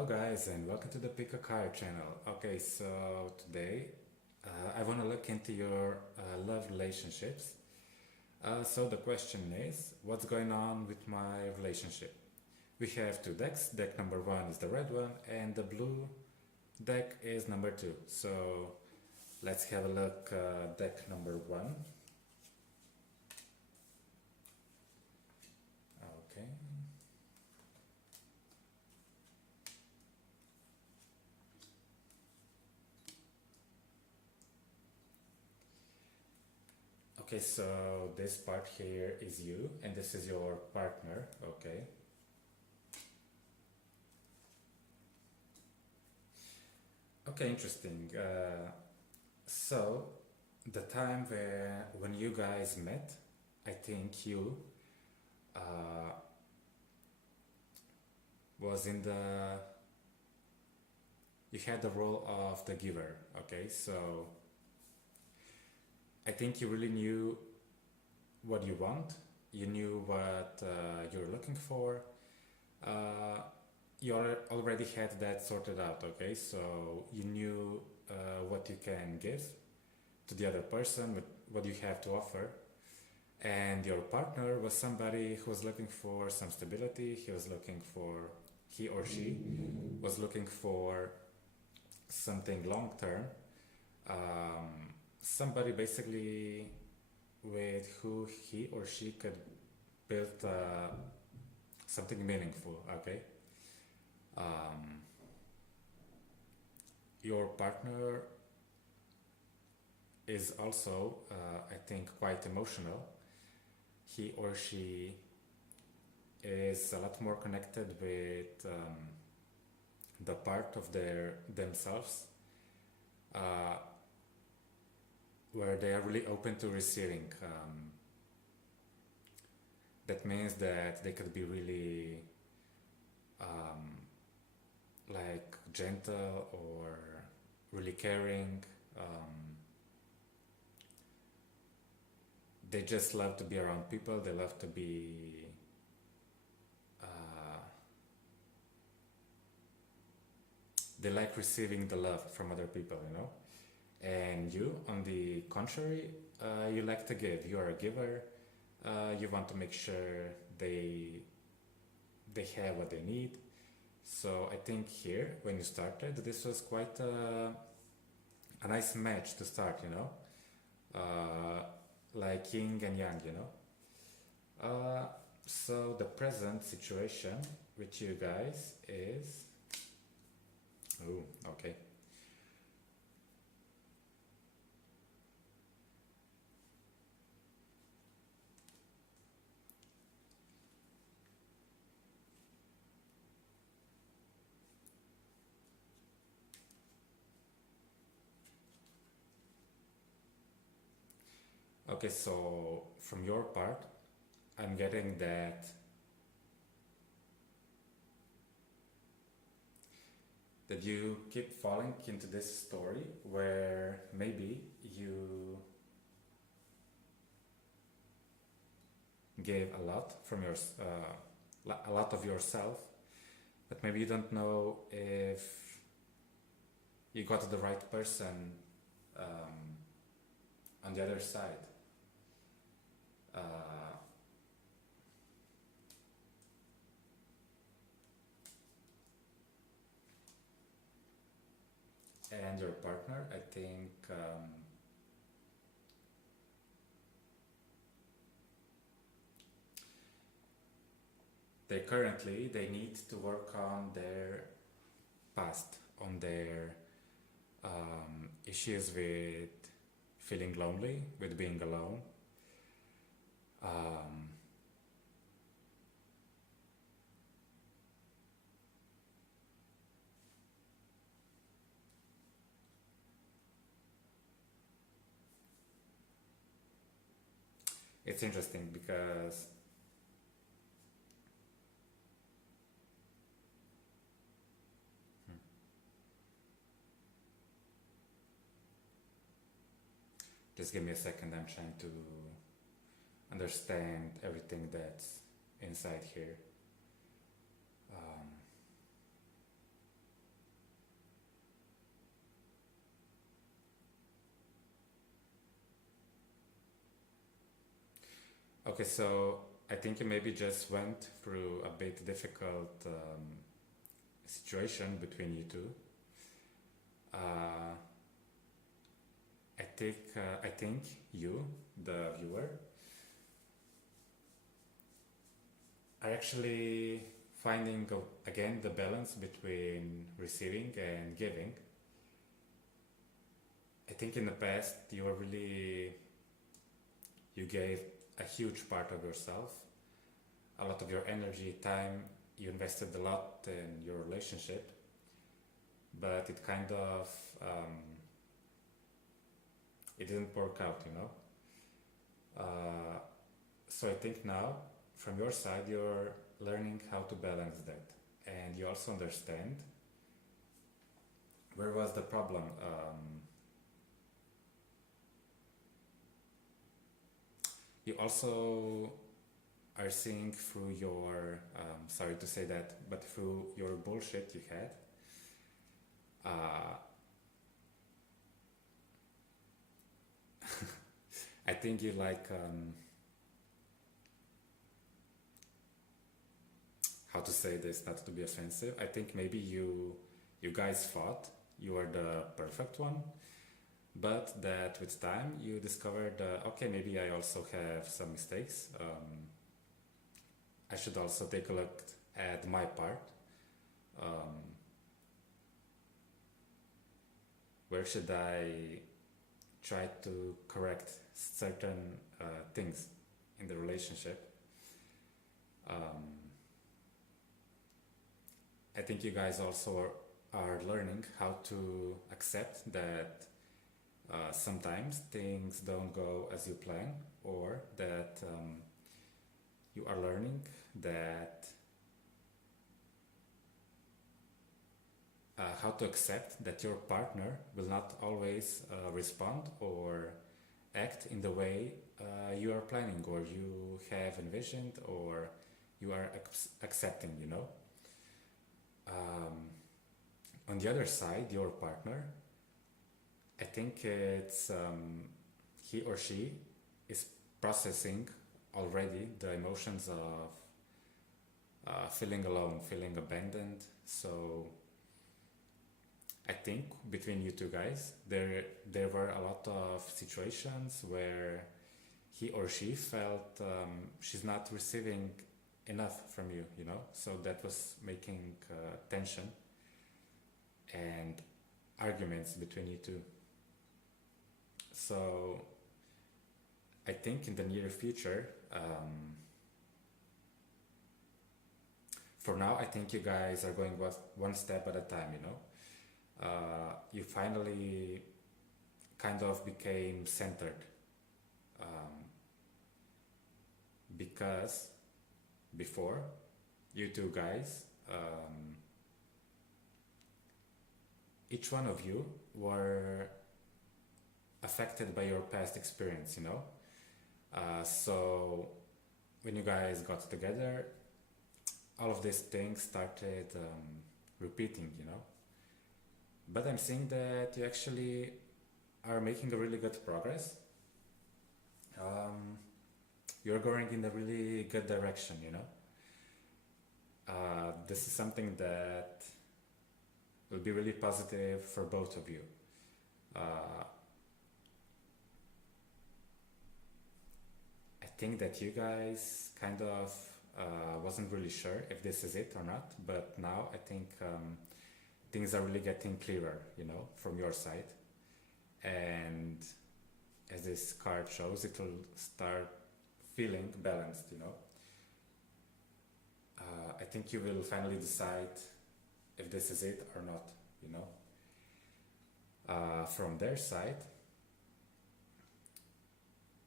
Hello guys and welcome to the Pick a Card channel. Okay, so today I want to look into your love relationships. So the question is, what's going on with my relationship? We have two decks. Deck number one is the red one and the blue deck is number two. So let's have a look deck number one. Okay. Okay, so this part here is you and this is your partner, okay? Okay, interesting. So the time when you guys met, I think you uh, was in the you had the role of the giver, okay? So I think you really knew what you want, you knew what you're looking for. Uh, you already had that sorted out, okay? So you knew what you can give to the other person, what you have to offer. And your partner was somebody who was looking for some stability. He or she was looking for something long term. Somebody basically with who he or she could build something meaningful, okay? Um, your partner is also, I think, quite emotional. He or she is a lot more connected with the part of themselves uh, where they are really open to receiving. That means that they could be really um, like gentle or really caring. They just love to be around people. They love to be they like receiving the love from other people, you know. And you, on the contrary, you like to give. You are a giver. You want to make sure they have what they need. So I think here, when you started, this was quite a nice match to start, you know, like yin and yang, you know. So the present situation with you guys is, oh, okay. Okay, so from your part, I'm getting that you keep falling into this story where maybe you gave a lot from a lot of yourself, but maybe you don't know if you got the right person on the other side. Uh, and your partner, I think, they need to work on their past, on their issues with feeling lonely, with being alone. Um, it's interesting because just give me a second, I'm trying to understand everything that's inside here. Um, Okay, so I think you maybe just went through a bit difficult situation between you two. Uh, I think you, the viewer, are actually finding again the balance between receiving and giving. I think in the past you gave a huge part of yourself, a lot of your energy, time. You invested a lot in your relationship, but it kind of it didn't work out, you know. Uh, so I think now, from your side, you're learning how to balance that, and you also understand where was the problem. You also are seeing through your sorry to say that, but through your bullshit you had. Uh, I think you like how to say this not to be offensive. I think maybe you guys thought you were the perfect one, but that with time you discovered okay, maybe I also have some mistakes. I should also take a look at my part. Um, where should I try to correct certain things in the relationship? Um, I think you guys also are learning how to accept that sometimes things don't go as you plan, or that you are learning that how to accept that your partner will not always respond or act in the way you are planning or you have envisioned or you are accepting, you know. Um, on the other side, your partner, I think it's he or she is processing already the emotions of feeling alone, feeling abandoned. So I think between you two guys, there were a lot of situations where he or she felt she's not receiving enough from you, you know. So that was making tension and arguments between you two. So I think in the near future, for now, I think you guys are going one step at a time, you know. You finally kind of became centered um, because before you two guys, each one of you were affected by your past experience, you know. So when you guys got together, all of these things started repeating, you know. But I'm seeing that you actually are making a really good progress. Um, you're going in a really good direction, you know. This is something that will be really positive for both of you. Uh, I think that you guys kind of wasn't really sure if this is it or not, but now I think things are really getting clearer, you know, from your side. And as this card shows, it will start feeling balanced, you know. I think you will finally decide if this is it or not, you know. From their side,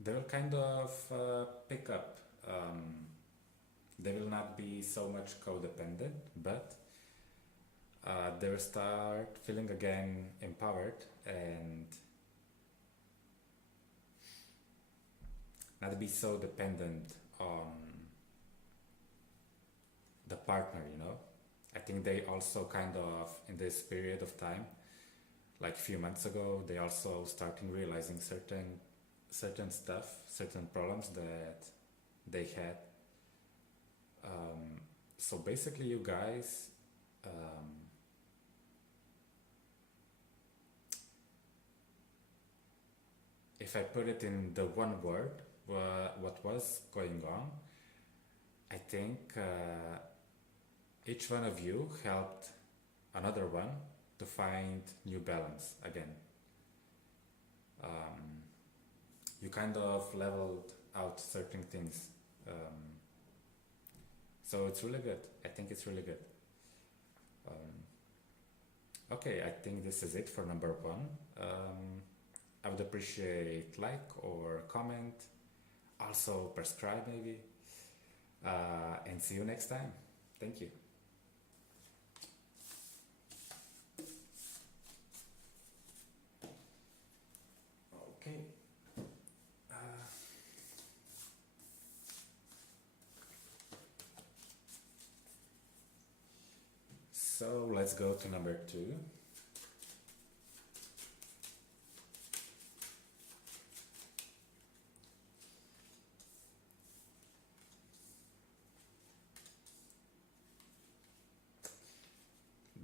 they will kind of pick up. They will not be so much codependent, but they will start feeling again empowered and not be so dependent on the partner, you know. I think they also kind of in this period of time, like a few months ago, they also starting realizing certain stuff, certain problems that they had. So basically, you guys, if I put it in the one word, what was going on, I think each one of you helped another one to find new balance again. Um, you kind of leveled out certain things. So it's really good. I think it's really good. Okay, I think this is it for number one. I would appreciate like or comment, also prescribe maybe, and see you next time. Thank you. Okay. So let's go to number two.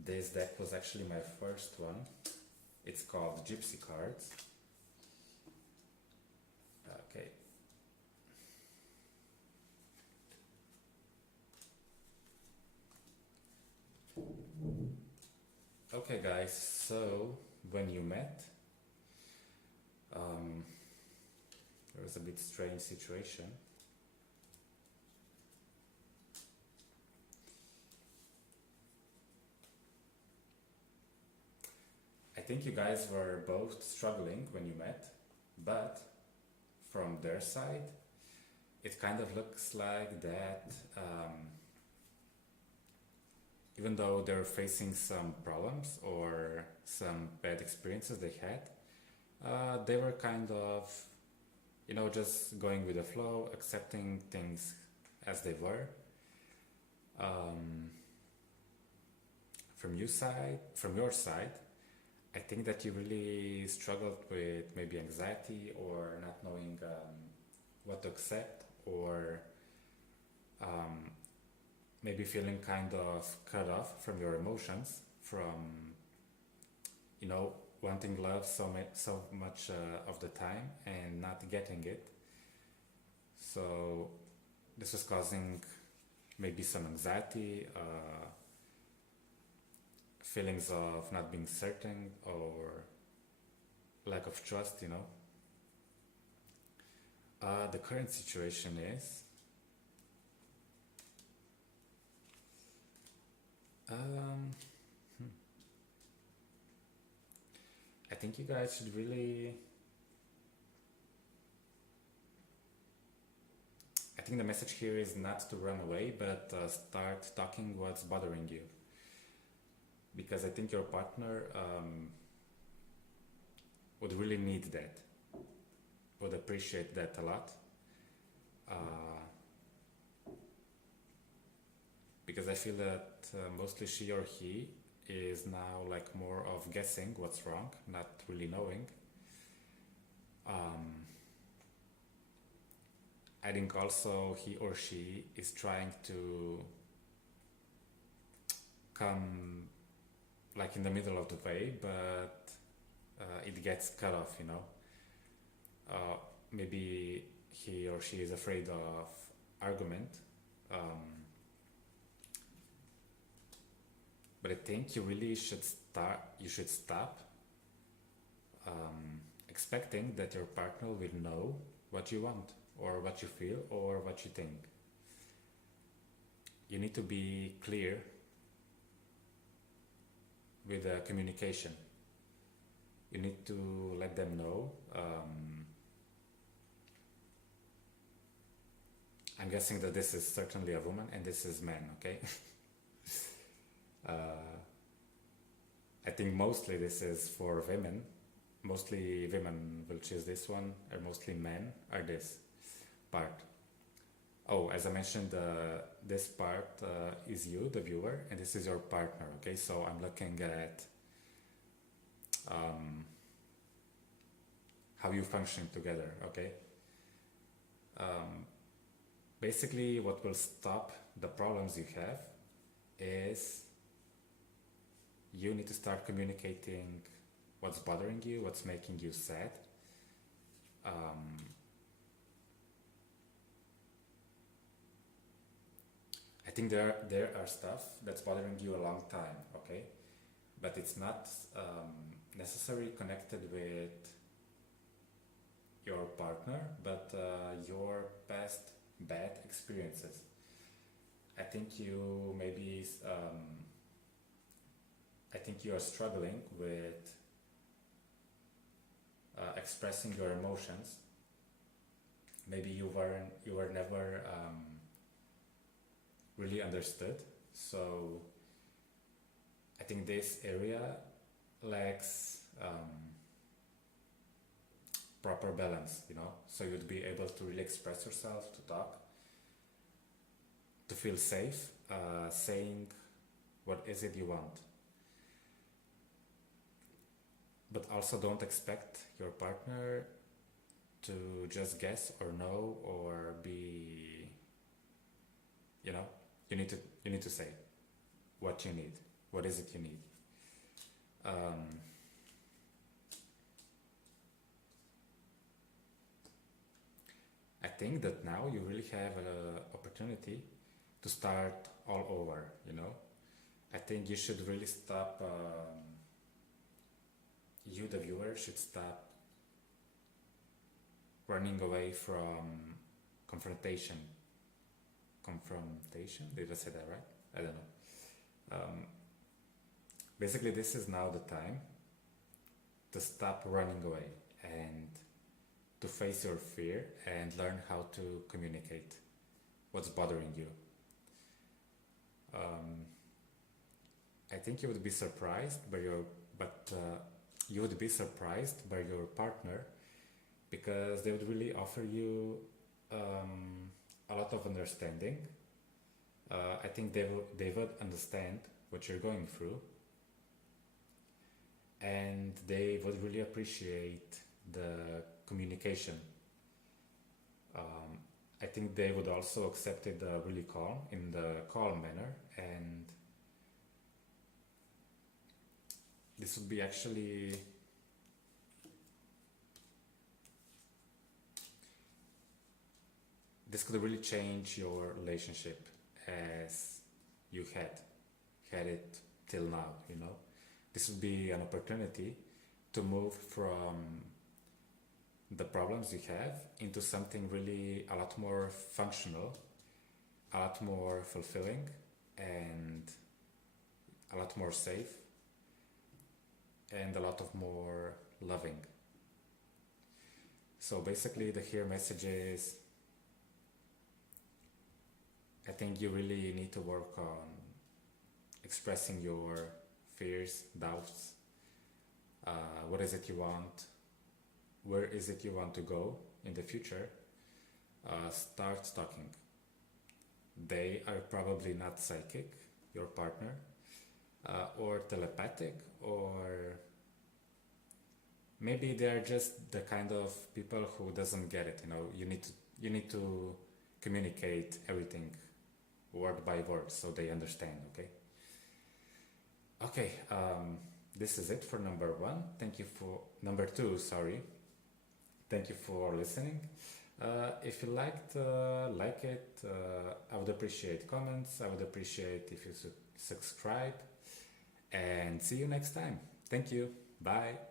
This deck was actually my first one. It's called Gypsy Cards. Okay. Okay, guys, so when you met, there was a bit strange situation. I think you guys were both struggling when you met, but from their side, it kind of looks like that even though they're facing some problems or some bad experiences they had, they were kind of, you know, just going with the flow, accepting things as they were. From your side, I think that you really struggled with maybe anxiety or not knowing what to accept, or maybe feeling kind of cut off from your emotions, from, you know, wanting love so much of the time and not getting it. So this was causing maybe some anxiety, feelings of not being certain, or lack of trust, you know. The current situation is I think you guys should really, I think the message here is not to run away, but start talking what's bothering you. Because I think your partner would really need that, would appreciate that a lot. Because I feel that mostly she or he is now like more of guessing what's wrong, not really knowing. I think also he or she is trying to come like in the middle of the way, but it gets cut off, you know. Maybe he or she is afraid of argument. But I think you really should stop expecting that your partner will know what you want or what you feel or what you think. You need to be clear with the communication. You need to let them know. I'm guessing that this is certainly a woman and this is man, okay? I think mostly this is for women. Mostly women will choose this one, or mostly men are this part. Oh, as I mentioned, this part is you, the viewer, and this is your partner, okay? So I'm looking at how you function together, okay? Basically, what will stop the problems you have is you need to start communicating what's bothering you, what's making you sad. Um, I think there are stuff that's bothering you a long time, okay? But it's not necessarily connected with your partner, but your past bad experiences. I think you maybe I think you are struggling with expressing your emotions. Maybe you were never really understood. So I think this area lacks proper balance, you know. So you'd be able to really express yourself, to talk, to feel safe, saying what is it you want. But also don't expect your partner to just guess or know or be, you know, you need to say what you need. What is it you need? Um, I think that now you really have an opportunity to start all over, you know. I think you should really stop, you, the viewer, should stop running away from confrontation. Confrontation? Did I say that right? I don't know. Basically, this is now the time to stop running away and to face your fear and learn how to communicate what's bothering you. I think you would be surprised by you would be surprised by your partner because they would really offer you a lot of understanding. I think they would understand what you're going through, and they would really appreciate the communication. I think they would also accept it really calm in the calm manner, and this would be actually this could really change your relationship as you had it till now, you know. This would be an opportunity to move from the problems you have into something really a lot more functional, a lot more fulfilling, and a lot more safe, and a lot of more loving. So basically the here message is I think you really need to work on expressing your fears, doubts, what is it you want, where is it you want to go in the future. Start talking. They are probably not psychic, your partner, or telepathic, or maybe they're just the kind of people who doesn't get it. You know, you need to communicate everything word by word so they understand. Okay. This is it for number one. Thank you for number two. Sorry. Thank you for listening. If you liked, like it, I would appreciate comments. I would appreciate if you subscribe. And see you next time. Thank you. Bye.